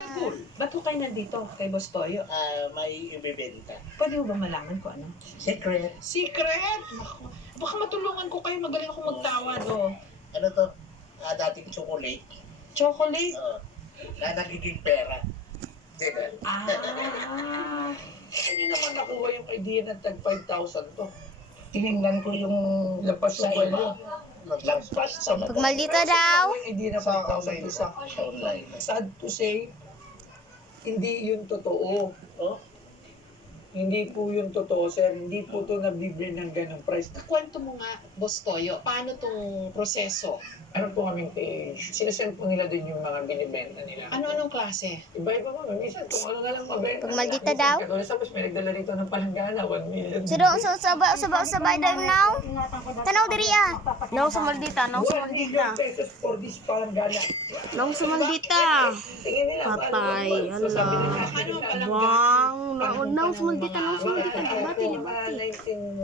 Ba't ho kayo nandito kay Boss Toyo? May ibibenta. Pwede ho ba malaman ko ano? Secret. Secret! Naku, baka matulungan ko kayo. Magaling ako magtawad, oh. Ano to? Dating chocolate. Chocolate? Na nagiging pera. Diba? Ah, Hindi naman nakuha yung idea na tag 5,000 to. tinignan ko yung Lampas Sa yung iba. value. Lampas sa Pag maldita daw. Yung idea na 5,000 isa. Sa online. Sad to say, hindi yun totoo. Oh? Hindi po yun totoo, sir. Hindi po to nabibili ng ganong price. kwento mo nga, Boss Toyo, paano tong proseso? Ano po kaming page? Sinasend po nila din yung mga binibenta nila. Ano-anong klase? Iba-iba mo. Minsan kung ano na lang mabenta. Pag maldita Minsan, daw. katulad tapos may nagdala rito ng palanggana, 1 million. Sudo usabay daw now. Tanaw diri ah. No sa maldita, no sa 1 million maldita. pesos for this palanggana. No sa maldita. Tingin nila. Patay, So, sabi nila, Ano palang Wow, no sa maldita, no sa maldita. Libati, libati. 19